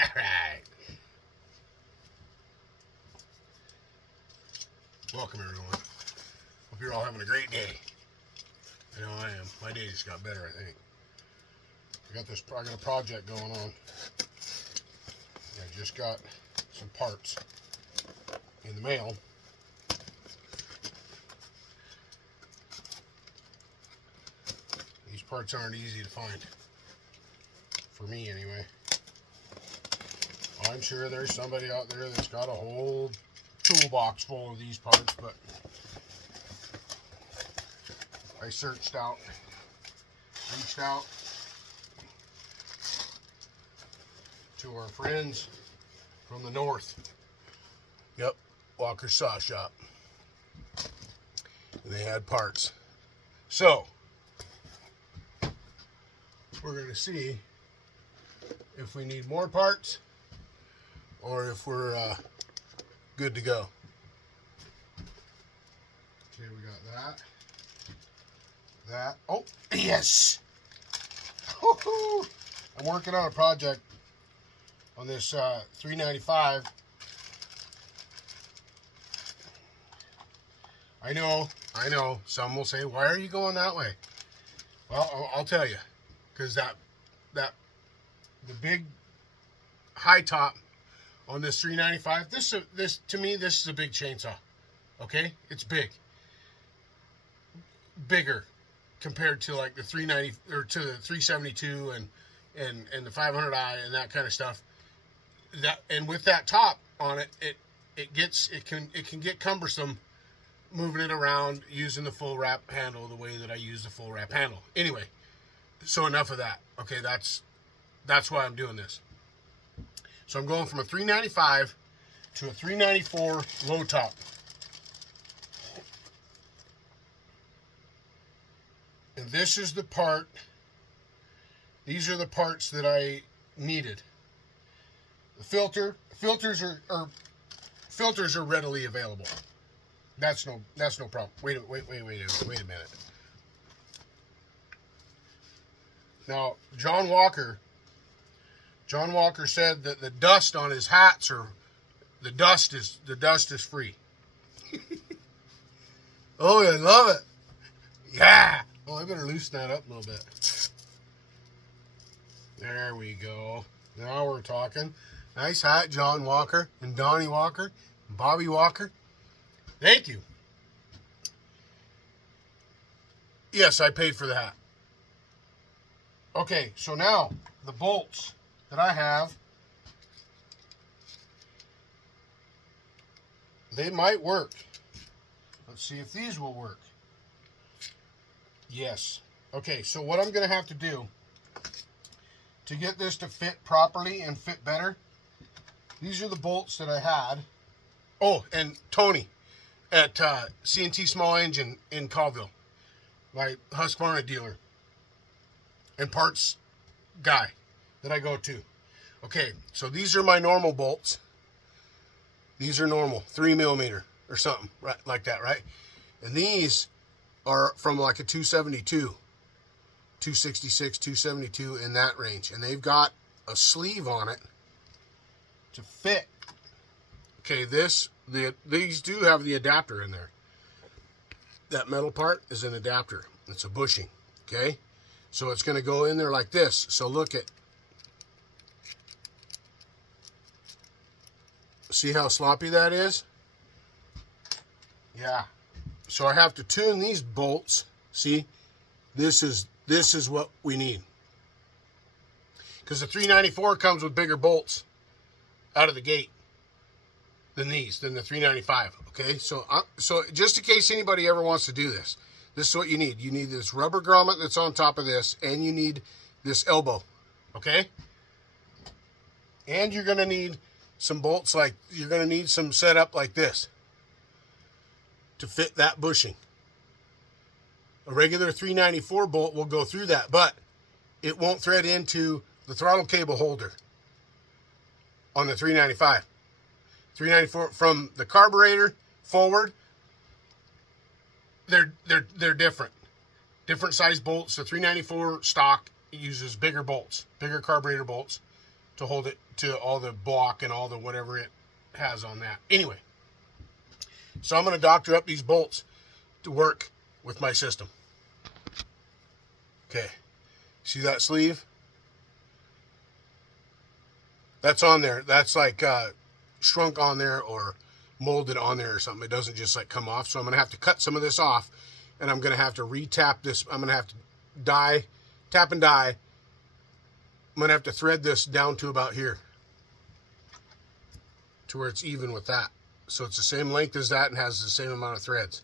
Alright. Welcome everyone. Hope you're all having a great day. I know I am. My day just got better, I think. I got a project going on. I just got some parts in the mail. These parts aren't easy to find. For me anyway. I'm sure there's somebody out there that's got a whole toolbox full of these parts, but I reached out to our friends from the north. Yep, Walker Saw Shop. And they had parts. So, we're going to see if we need more parts or if we're good to go. Okay, we got that. Oh, yes! Woo-hoo! I'm working on a project on this 395. I know. Some will say, why are you going that way? Well, I'll tell you. Because the big high top on this 395, this to me, this is a big chainsaw. Okay? It's big. Bigger compared to like the 390 or to the 372 and the 500i and that kind of stuff. And with that top on it, it can get cumbersome moving it around using the full wrap handle the way that I use the full wrap handle. Anyway, so enough of that. Okay, that's why I'm doing this. So I'm going from a 395 to a 394 low top. And this is the part, these are the parts that I needed. The filters are readily available. That's no problem. Wait a minute. Now, John Walker said that the dust on his hats the dust is free. Oh, I love it. Yeah. Oh, I better loosen that up a little bit. There we go. Now we're talking. Nice hat, John Walker and Donnie Walker and Bobby Walker. Thank you. Yes, I paid for the hat. Okay, so now the bolts that I have, they might work. Let's see if these will work. Yes. Okay, so what I'm going to have to do to get this to fit properly and fit better, these are the bolts that I had. Oh, and Tony at atC&T Small Engine in Colville, my Husqvarna dealer and parts guy that I go to. Okay, so these are my normal bolts. These are normal, 3mm or something, right, like that, right? And these are from like a 272, 266, 272 in that range. And they've got a sleeve on it to fit. Okay, these do have the adapter in there. That metal part is an adapter. It's a bushing, okay? So it's going to go in there like this. So look at, see how sloppy that is? Yeah. So I have to tune these bolts. See, this is what we need. Because the 394 comes with bigger bolts out of the gate than the 395. Okay, so just in case anybody ever wants to do this, this is what you need. You need this rubber grommet that's on top of this, and you need this elbow. Okay, and you're gonna need some bolts you're gonna need some setup like this to fit that bushing. A regular 394 bolt will go through that, but it won't thread into the throttle cable holder on the 395. 394 from the carburetor forward, they're different. Different size bolts. The 394 stock uses bigger bolts, bigger carburetor bolts to hold it to all the block and all the whatever it has on that. Anyway, so I'm going to doctor up these bolts to work with my system. Okay, see that sleeve? That's on there. That's like shrunk on there or molded on there or something. It doesn't just like come off. So I'm going to have to cut some of this off, and I'm going to have to re-tap this. I'm going to have to tap and die. I'm going to have to thread this down to about here, to where it's even with that. So it's the same length as that and has the same amount of threads,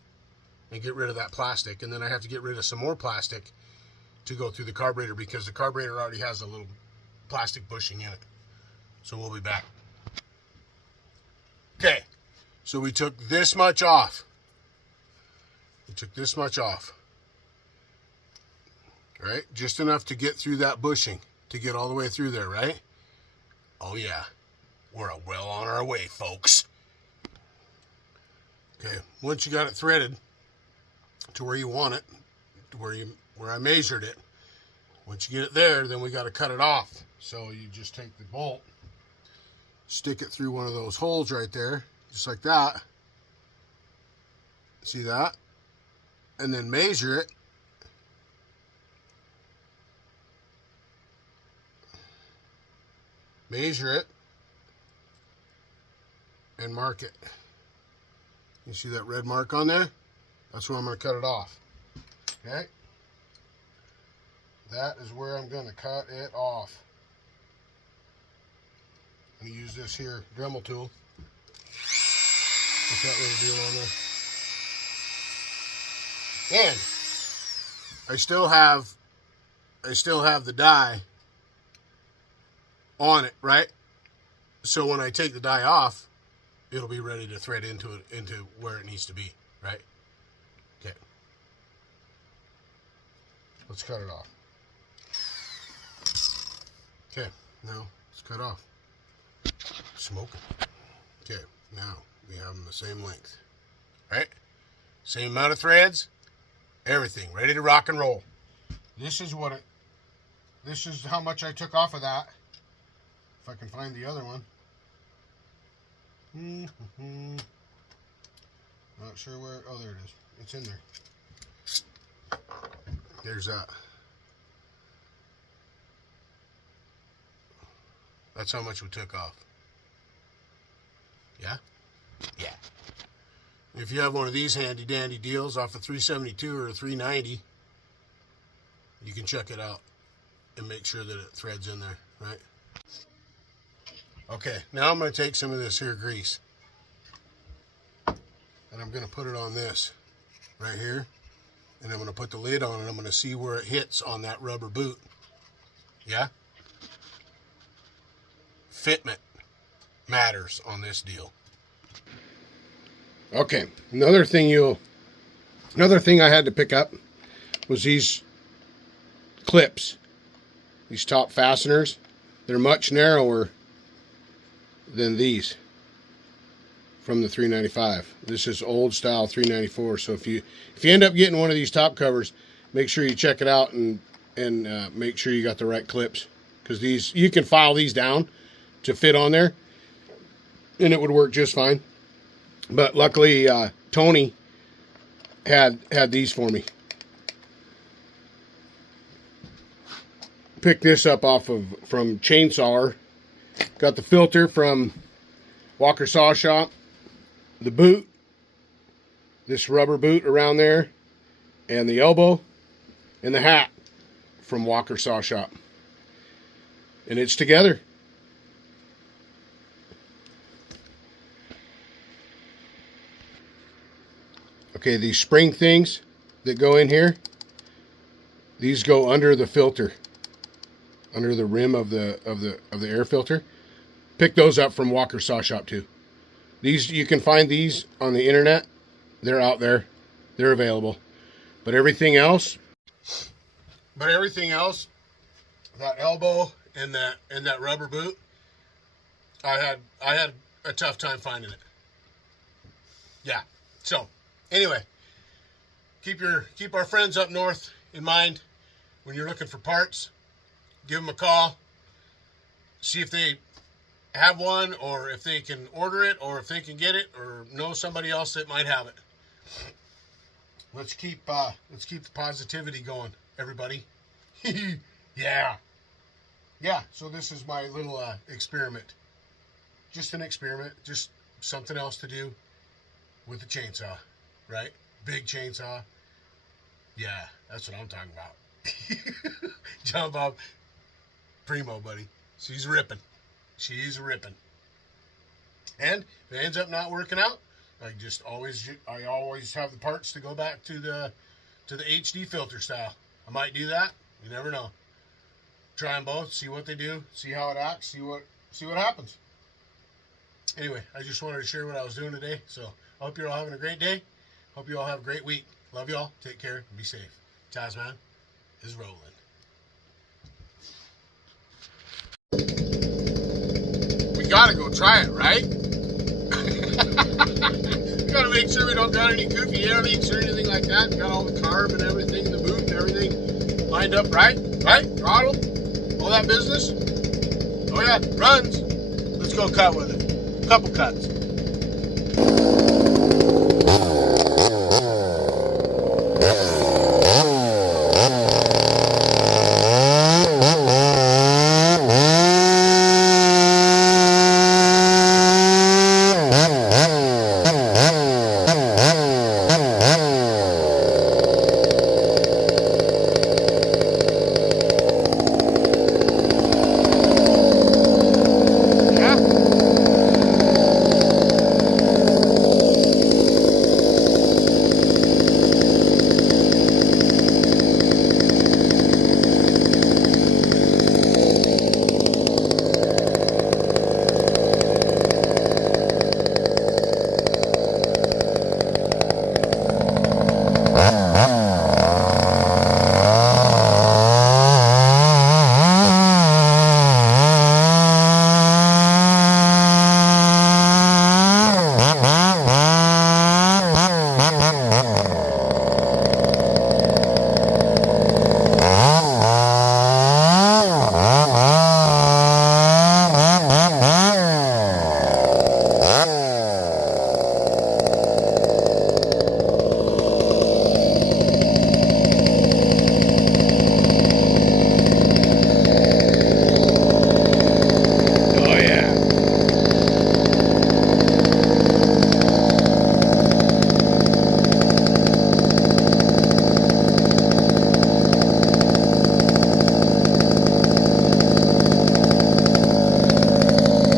and get rid of that plastic. And then I have to get rid of some more plastic to go through the carburetor, because the carburetor already has a little plastic bushing in it. So we'll be back. Okay, so we took this much off. We took this much off. Right? Just enough to get through that bushing, to get all the way through there, right? Oh yeah, we're well on our way, folks. Okay, once you got it threaded to where you want it, to where I measured it, once you get it there, then we got to cut it off. So you just take the bolt, stick it through one of those holes right there, just like that. See that? And then measure it. Measure it and mark it. You see that red mark on there? That's where I'm going to cut it off. Okay? That is where I'm going to cut it off. I'm going to use this here Dremel tool. Put that little deal on there. And I still have the die on it, right? So when I take the die off, it'll be ready to thread into where it needs to be, right? Okay. Let's cut it off. Okay, now it's cut off. Smoking. Okay, now we have them the same length, right? Same amount of threads, everything ready to rock and roll. This is how much I took off of that. If I can find the other one. Not sure where. Oh, there it is. It's in there. There's that. That's how much we took off. Yeah? Yeah. If you have one of these handy dandy deals off a 372 or a 390, you can check it out and make sure that it threads in there, right? Okay, now I'm going to take some of this here grease, and I'm going to put it on this right here, and I'm going to put the lid on, and I'm going to see where it hits on that rubber boot. Yeah? Fitment matters on this deal. Okay, another thing I had to pick up was these clips, these top fasteners. They're much narrower than these from the 395. This is old style 394. So if you end up getting one of these top covers, make sure you check it out and make sure you got the right clips, because these, you can file these down to fit on there and it would work just fine. But luckily Tony had these for me. Picked this up from Chainsawer. Got the filter from Walker Saw Shop, the boot, this rubber boot around there, and the elbow, and the hat from Walker Saw Shop. And it's together. Okay, these spring things that go in here, these go under the filter, under the rim of the air filter. Pick those up from Walker Saw Shop too. These, you can find these on the internet. They're out there. They're available. But everything else, that elbow and that rubber boot, I had a tough time finding it. Yeah. So anyway, keep our friends up north in mind when you're looking for parts. Give them a call. see if they have one, or if they can order it, or if they can get it, or know somebody else that might have it. Let's keep the positivity going, everybody. Yeah. So this is my little experiment. Just an experiment, just something else to do with the chainsaw, right? Big chainsaw. Yeah, that's what I'm talking about. John Bob, primo, buddy. She's ripping. She's ripping. And if it ends up not working out, I always have the parts to go back to the HD filter style. I might do that. You never know. Try them both, see what they do, see how it acts, see what happens. Anyway, I just wanted to share what I was doing today. So I hope you're all having a great day. Hope you all have a great week. Love you all. Take care and be safe. TazMan is rolling. We gotta go try it, right? We gotta make sure we don't got any goofy air leaks or anything like that. Got all the carb and everything, the boot and everything lined up right? Right? Throttle? All that business? Oh yeah, runs. Let's go cut with it. Couple cuts.